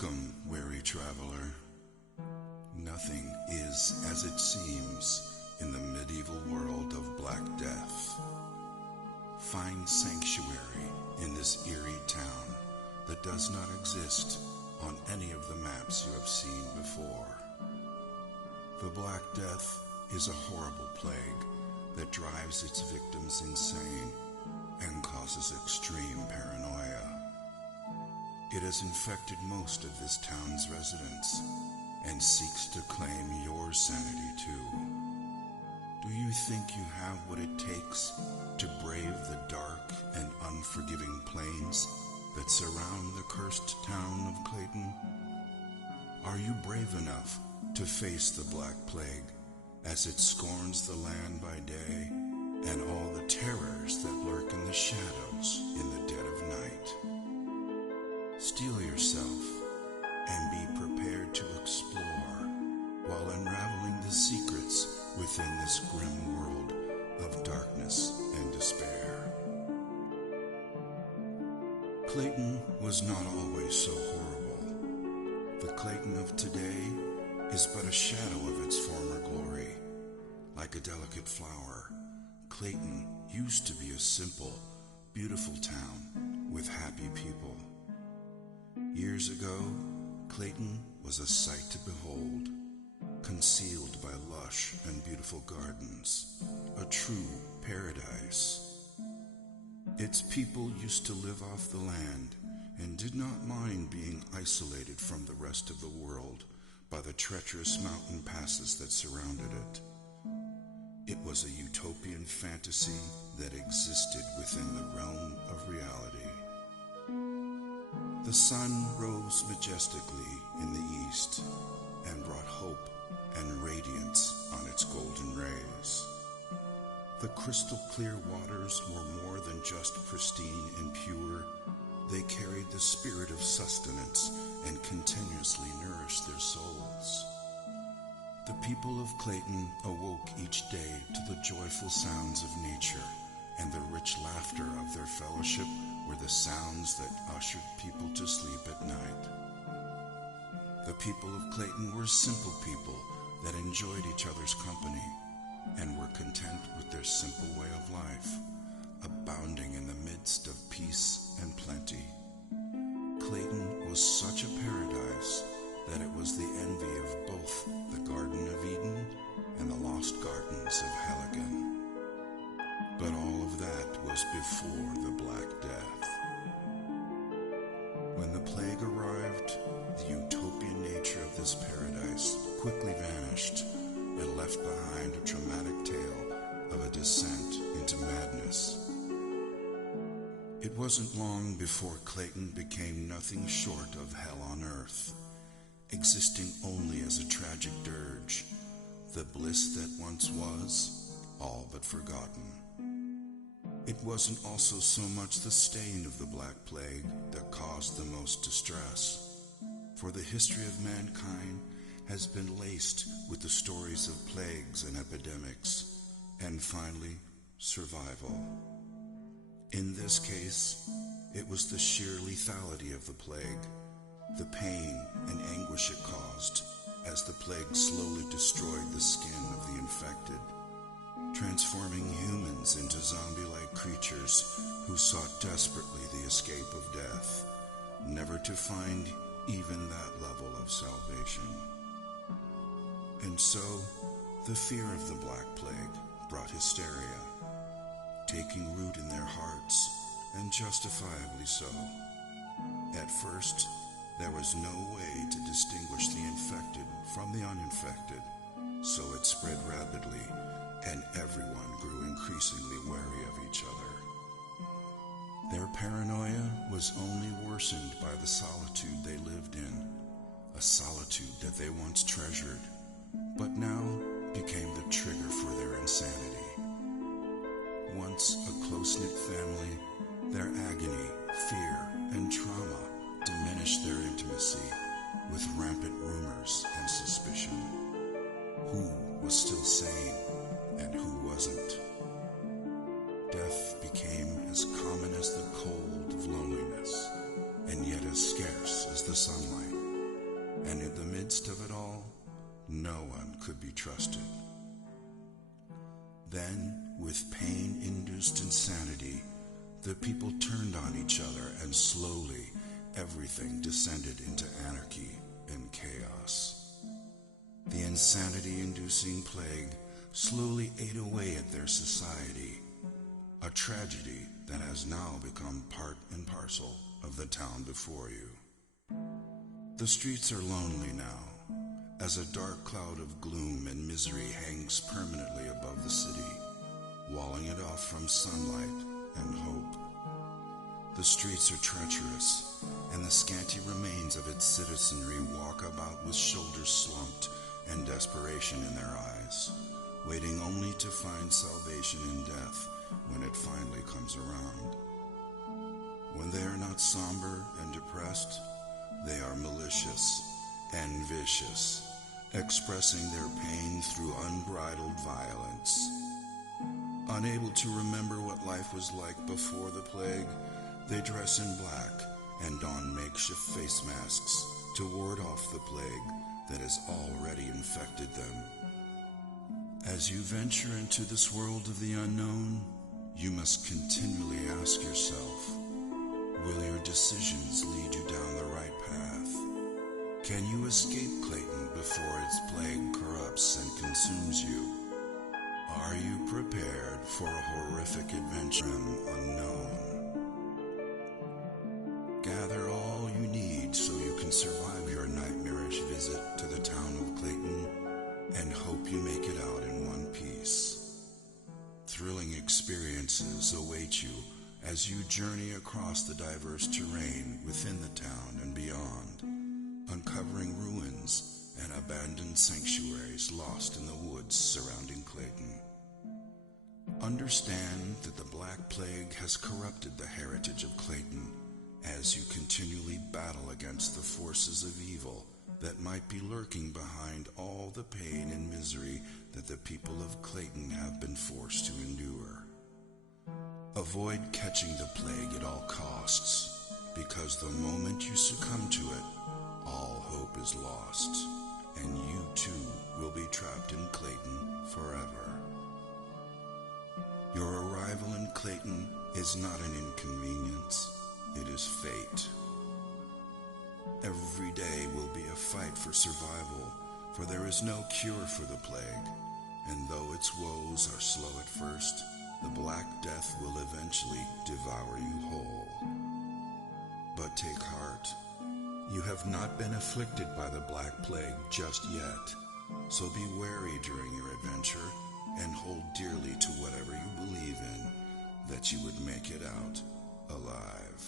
Welcome, weary traveler. Nothing is as it seems in the medieval world of Black Death. Find sanctuary in this eerie town that does not exist on any of the maps you have seen before. The Black Death is a horrible plague that drives its victims insane and causes extreme paranoia. It has infected most of this town's residents and seeks to claim your sanity too. Do you think you have what it takes to brave the dark and unforgiving plains that surround the cursed town of Clayton? Are you brave enough to face the Black Plague as it scorns the land by day and all the terrors that lurk in the shadows in the dead of night? Steel yourself and be prepared to explore while unraveling the secrets within this grim world of darkness and despair. Clayton was not always so horrible. The Clayton of today is but a shadow of its former glory. Like a delicate flower, Clayton used to be a simple, beautiful town with happy people. Years ago, Clayton was a sight to behold, concealed by lush and beautiful gardens, a true paradise. Its people used to live off the land and did not mind being isolated from the rest of the world by the treacherous mountain passes that surrounded it. It was a utopian fantasy that existed within the realm of reality. The sun rose majestically in the east and brought hope and radiance on its golden rays. The crystal clear waters were more than just pristine and pure. They carried the spirit of sustenance and continuously nourished their souls. The people of Clayton awoke each day to the joyful sounds of nature, and the rich laughter of their fellowship were the sounds that ushered people to sleep at night. The people of Clayton were simple people that enjoyed each other's company and were content with their simple way of life, abounding in the midst of peace and plenty. Clayton was such a paradise that it was the envy of both the Garden of Eden and the lost gardens of Helligan. But all of that was before the Black Death. When the plague arrived, the utopian nature of this paradise quickly vanished and left behind a dramatic tale of a descent into madness. It wasn't long before Clayton became nothing short of hell on earth, existing only as a tragic dirge, the bliss that once was, all but forgotten. It wasn't also so much the stain of the Black Plague that caused the most distress, for the history of mankind has been laced with the stories of plagues and epidemics, and finally, survival. In this case, it was the sheer lethality of the plague, the pain and anguish it caused as the plague slowly destroyed the skin of the infected, transforming humans into zombie-like creatures who sought desperately the escape of death, never to find even that level of salvation. And so, the fear of the Black Plague brought hysteria, taking root in their hearts, and justifiably so. At first, there was no way to distinguish the infected from the uninfected, so it spread rapidly, and everyone grew increasingly wary of each other. Their paranoia was only worsened by the solitude they lived in, a solitude that they once treasured, but now became the trigger for their insanity. Once a close-knit family, their agony, fear, and trauma diminished their intimacy with rampant rumors and suspicion. Who was still sane and who wasn't? Death became as common as the cold of loneliness, and yet as scarce as the sunlight. and in the midst of it all, no one could be trusted. Then, with pain-induced insanity, the people turned on each other, and slowly everything descended into anarchy and chaos. The insanity-inducing plague slowly ate away at their society, a tragedy that has now become part and parcel of the town before you. The streets are lonely now, as a dark cloud of gloom and misery hangs permanently above the city, walling it off from sunlight and hope. The streets are treacherous, and the scanty remains of its citizenry walk about with shoulders slumped and desperation in their eyes, waiting only to find salvation in death when it finally comes around. When they are not somber and depressed, they are malicious and vicious, expressing their pain through unbridled violence. Unable to remember what life was like before the plague, they dress in black and don makeshift face masks to ward off the plague that has already infected them. As you venture into this world of the unknown, you must continually ask yourself, will your decisions lead you down the right path? Can you escape Clayton before its plague corrupts and consumes you? Are you prepared for a horrific adventure unknown? Gather all you need so you can survive your nightmarish visit to the town of Clayton and hope you make it out in one piece. Thrilling experiences await you as you journey across the diverse terrain within the town and beyond, uncovering ruins and abandoned sanctuaries lost in the woods surrounding Clayton. Understand that the Black Plague has corrupted the heritage of Clayton as you continually battle against the forces of evil that might be lurking behind all the pain and misery that the people of Clayton have been forced to endure. Avoid catching the plague at all costs, because the moment you succumb to it, all hope is lost, and you too will be trapped in Clayton forever. Your arrival in Clayton is not an inconvenience, it is fate. Every day will be a fight for survival, for there is no cure for the plague, and though its woes are slow at first, the Black Death will eventually devour you whole. But take heart. You have not been afflicted by the Black Plague just yet, so be wary during your adventure and hold dearly to whatever you believe in, that you would make it out alive.